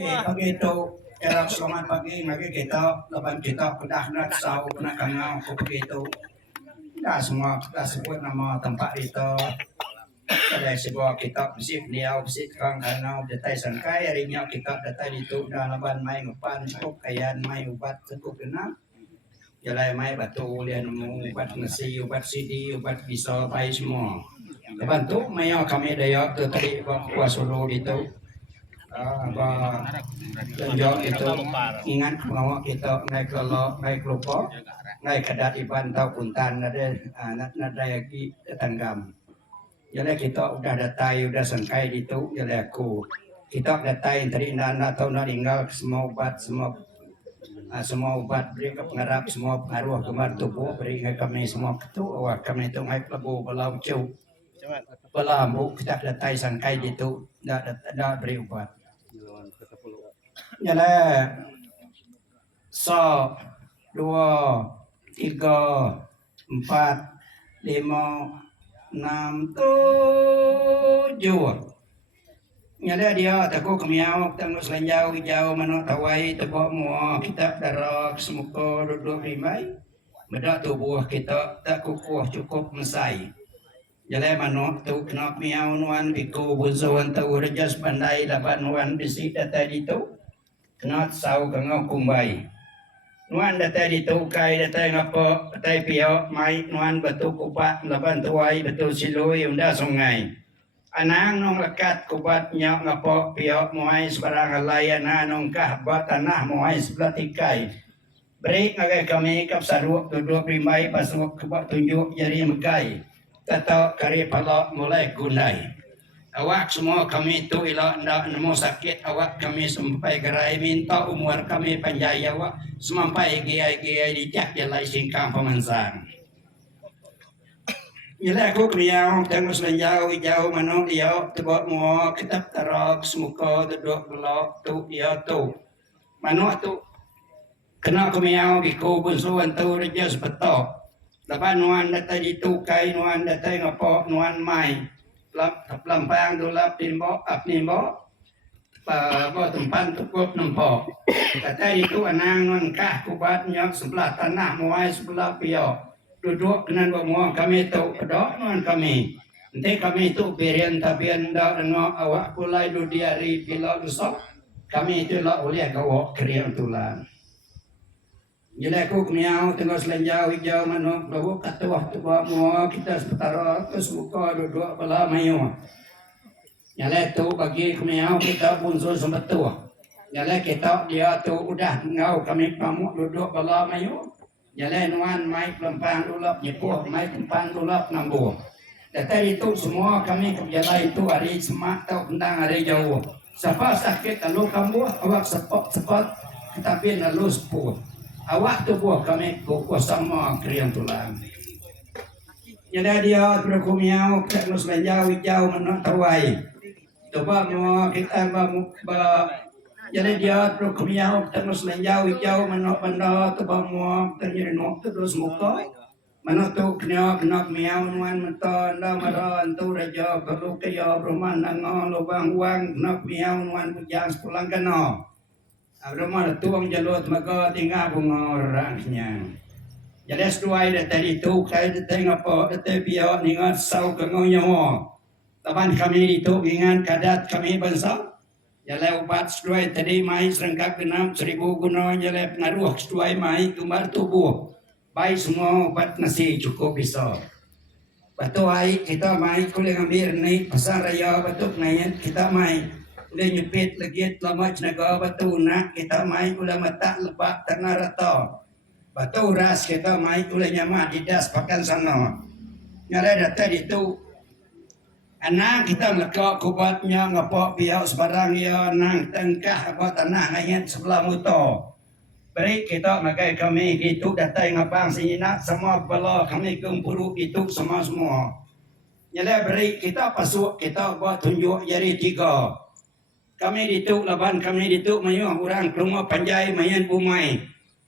begitu era selamat pagi mari kita laban kita pedah nak sau nak kangau begitu. Dah semua kita sebut nama tempat itu. Ada sebuah kitab bisik niau bisik kang kanau detai sangkai harinya kita detai itu dah laban mai ngupan cukup kayan mai ubat cukup kena. Jalai mai batu lian ubat nasi ubat sidi ubat bisa pai semua. Laban tu mai kami daya tu tadi kuasulu itu. Tunjuk itu ingat bahwa kita naik lolo naik lupa naik kedat iban tau puntan ada nada lagi tanggam. Jadi kita udah datai udah sangkai itu jadi aku kita datai dari nana atau tinggal semua obat semua obat beri ke pengarap semua pengaruh kemar tubuh beri ke kami semua itu kami itu naik lebu belau cu belambu kita datai sangkai itu dah beri obat. Jadi so 2 3 4 5 6 7 Nyala dia takut kemiau tanggus lanjau hijau manuk tawai tebak mua kita darah semuka duduk rimai bedak tubuh kita tak kukuh cukup mesai Jalai manuk tu kena miau nuan biku bunsuan tu rejas pandai laban nuan bisi data itu kena sau kengau kumbai nuan data itu kai data ngapa data pio mai nuan batu kupat laban tuai betul silui unda sungai anang nong lekat kubat nyok ngapa pio muai sebarang layan anong kah bat tanah muai sebelah tikai beri ngagai kami kap saruk duduk rimai pasuk kubat tunjuk jari megai tato kari palok mulai gunai awak semua kami itu ila ndak nemu sakit awak kami sampai gerai minta umur kami panjang awak sampai giai-giai dijak jalai singkang pemansang Ila aku kemiau tenggus lanjau hijau manuk liau tebak mua kitab tarok semuka duduk belok tu dia tu manuk tu kena kemiau biku bunsuan tu rejas betok Lapan nuan data ditukai nuan data ngapok nuan mai lampang dulap timbo ap nimbo bo tempat cukup nempok data itu anang nuan kah kubat nyok sebelah tanah muai sebelah pio duduk kenan bamuang kami tu pedok nuan kami nanti kami itu berian tabian dak dengo awak kulai dudiari pilo dusok kami itu lah oleh kawak kriang tulan Jadi aku kemiau tengah selanjau hijau manuk lalu katuah tubuh mua kita sepetara ke semuka duduk belah mayu. Jadi tu bagi kemiau kita unsur sembetuah. Jadi kita dia tu udah ngau kami pamuk duduk belah mayu. Jadi nuan mai pelempang dulap nyepuh mai pelempang dulap nambuh. Jadi itu semua kami kerja itu hari semak atau tentang hari jauh. Siapa sakit lalu kamu awak sepot tetapi lalu sepuh. Awak tubuh kami kukuh sama kriang tulang. Jadi dia berkumiau kenus lanjau hijau menok tawai. Coba mau kita jadi dia berkumiau kenus lanjau hijau menok benda coba mau terjadi nok terus muka. Menok tu kena miau nuan menton dah maran tu raja perlu kaya rumah nango lubang uang kena miau nuan bujang sepulang kena. Rumah tuang jalur maka tinggal pengorangnya. Jadi sesuai dari itu kai tengah apa dari pihak ningat sau kengonyo. Tapan kami itu ingat kadat kami bangsa. Jadi ubat sesuai tadi mai serengkak genap 1000 guna jadi pengaruh sesuai mai kembar tubuh. Baik semua ubat nasi cukup bisa. Batu ai kita mai kulit ambil ni pasar raya batuk naik kita mai. Udah nyepit lagi lama cenaga batu nak kita main udah mata lebak tanah rata batu ras kita main udah nyaman didas pakan sana nyara data itu anak kita melekak kubatnya ngapok biau sebarang ya nang tengkah apa tanah ngayat sebelah muto beri kita makai kami gitu data ngapang sinina semua bala kami kumpul itu semua nyara beri kita pasuk kita buat tunjuk jari 3 kami dituk laban kami dituk mayuh orang keluma panjai mayan bumai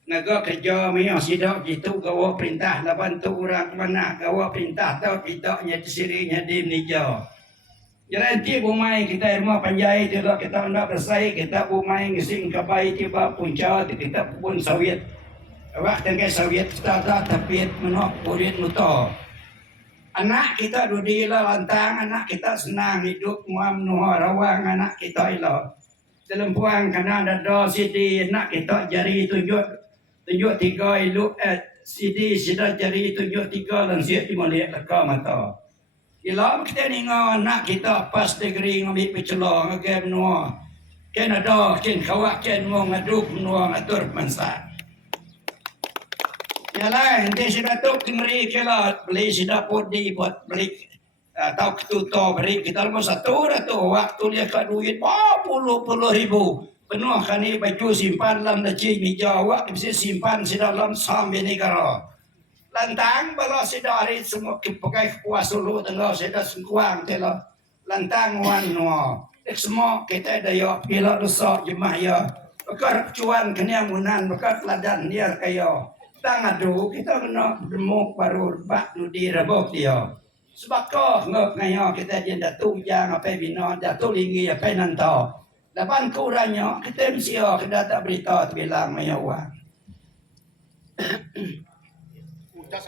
naga kerja mayuh sidak dituk gawa perintah laban tu orang mana gawa perintah tau kita nyati siri nyadim nija Jadi bumai kita rumah panjai tidak kita hendak bersai kita bumai ngising kapai tiba punca kita pun sawit. Awak tengah sawit kita tapi menok kulit muto. Anak kita dudila lantang, anak kita senang hidup muam nuha rawang anak kita ilo. Dalam puang kena ada sidi anak kita jari tunjuk tiga ilu sidi sida jari tunjuk tiga dan siap dimaliak leka mata. Ilo kita ninga anak kita pas degree ngambil pecelong ngagam nuha. Ken ada ken kawak ken mau ngaduk nuha ngatur pensa. Yalah, nanti sudah tu kemari kelah beli sudah podi buat beli atau ketutup beri kita mau satu tu waktu dia ke duit puluh ribu penuh kan ni baju simpan dalam daci meja awak bisa simpan di dalam sambil negara lantang bala sudah hari semua pakai kuas dulu tengah sudah sengkuang telah lantang wan no semua kita daya pilot dosa jemaah ya bakar cuan kena munan bakar ladan dia kayo tang adu kita kena demuk baru bak di rebok dia sebab kau ngok ngayo kita je datu yang apa bina datu lingi apa nanto lapan kurangnya kita mesti kita tak berita bilang mayawa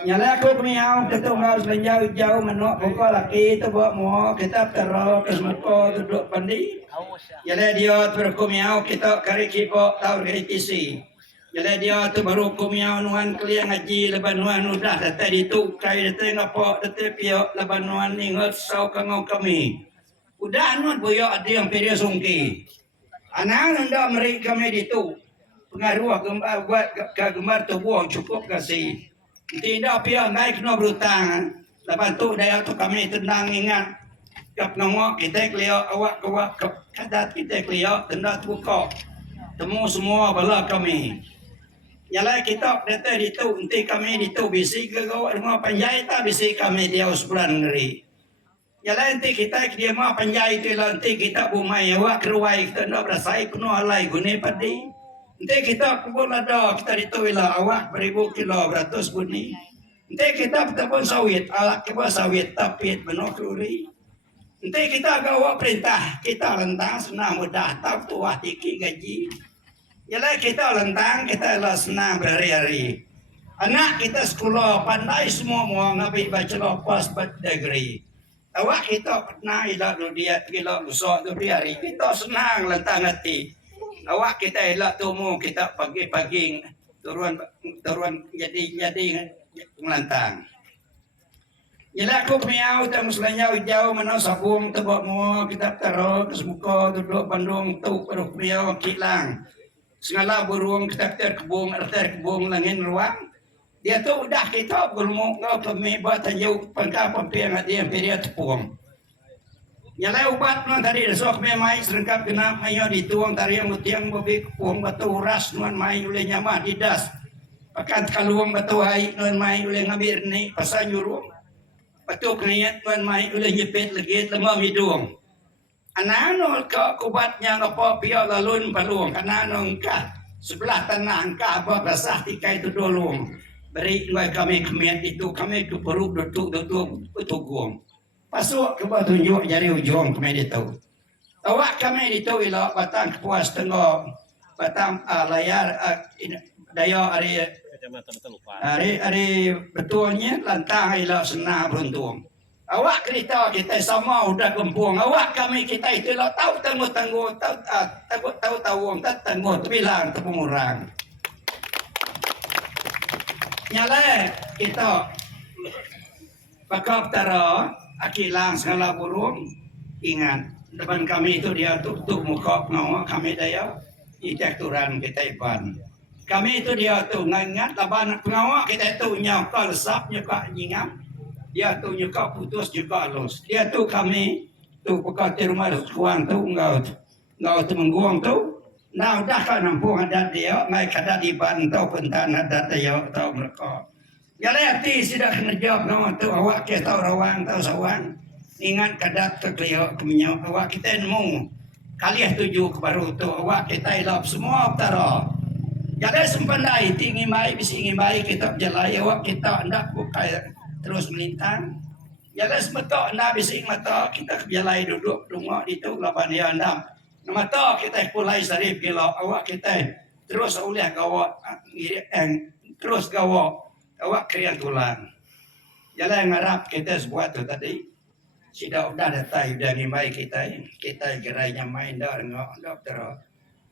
nyala aku kemiau tentu harus jauh menok pokok laki tu buat mau kita terok kesemua duduk pandi nyala dia berkumiau kita kari kipo tahu kritisi. Jadi dia tu baru kumiau nuan keliang ngaji leban nuan udah tadi tu kai datang apa datang piok leban nuan ni ngesau kangau kami. Udah nuan boyo ada yang peria sungki. Anang nanda meri kami di tu. Pengaruh gambar buat gambar tubuh cukup kasih. Tidak piok naik no berutang. Lepas tu daya tu kami tenang ingat. Kap nongok kita keliok awak kadat kita keliok tendat buka. Temu semua bala kami. Yalah kita datang di tu, nanti kami di tu bisi ke rumah panjai tak bisi kami dia sebulan ngeri. Yalah nanti kita dia rumah panjai tu lah nanti kita bumai awak keruai kita nak berasai kuno alai guni padi. Nanti kita pun ada kita di tu lah awak beribu kilo beratus guni. Nanti kita pun sawit alak kita sawit tapi benar keluri. Nanti kita gawa perintah kita lentang senang mudah tak tua tiki gaji. Yalah kita lentang, kita lah senang berhari-hari. Anak kita sekolah pandai semua mau ngambil baca lepas degree. Awak kita pernah ilah dia gila usah tu hari kita senang lentang hati. Awak kita ilah tumu kita pagi-pagi turun jadi melantang. Yalah aku miau tak muslanya jauh mana sabung tebak mau kita taruh ke semuka duduk Bandung tu peruk miau kilang. Segala burung kita kebung langin ruang. Dia tu udah kita belum ngau kami buat jauh pangkap pempiang dia period tepung. Nyala ubat non tadi besok memai serengkap kena mayo dituang tari yang mutiang bobi kupung batu ras non mai oleh nyamah didas. Pakat kaluang batu hai non mai oleh ngambil ni pasal nyuruh. Batu keniat non mai oleh nyepet lagi lemah hidung. Anak-anak ke kubatnya ngapa pia lalun palung anak-anak ka sebelah tanah angka apa basah tikai itu dolong beri dua kami kemiat itu kami ke peruk duduk betugong pasuk ke bawah tunjuk jari ujung kami itu awak kami itu ila batang kepuas tengok batang layar daya hari betulnya lantang ila senang beruntung. Awak cerita kita sama udah gempung. Awak kami kita itu lah tahu tangguh tahu tak tangguh bilang tepungurang. Nyala kita bakap tara akilang segala burung ingat depan kami itu dia tutup muka ngawak kami daya itekturan kita ipan. Kami itu dia tu ngingat laban pengawak kita itu nyakal sap nyakal nyingam. Dia tu nyuka putus juga los. Dia tu kami tu pekat rumah kuang tu ngau tu mengguang tu. Nah dah kan nampung adat dia, mai kada di bantau pentan adat dia tahu mereka. Jadi hati sudah kena jawab ngau tu awak ke tahu rawang tahu sawang. Ingat kadat ke kelio kemenyau awak kita nemu. Kaliah tuju ke baru tu awak kita ilap semua utara. Jadi sempandai tinggi mai bisi ingin mai kita berjalan awak kita hendak buka terus melintang. Jelas mata na bising mata kita bialai duduk tunggu itu laban dia andam. Mata kita pulai sarip kilo awak kita terus uliah gawak terus gawak awak krian tulang. Jalan ngarap kita sebuat tu tadi. Sida udah datai udah ngimai kita gerainya main dah ngok dokter.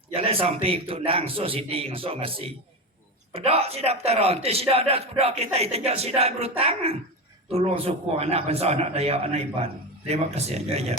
Jalan sampai tu nang so sidi so ngasi. Pedak sida petaran, tu sida ada pedak kita itajak sida berutang. Tolong suku anak bangsa anak daya anak iban. Terima kasih aja.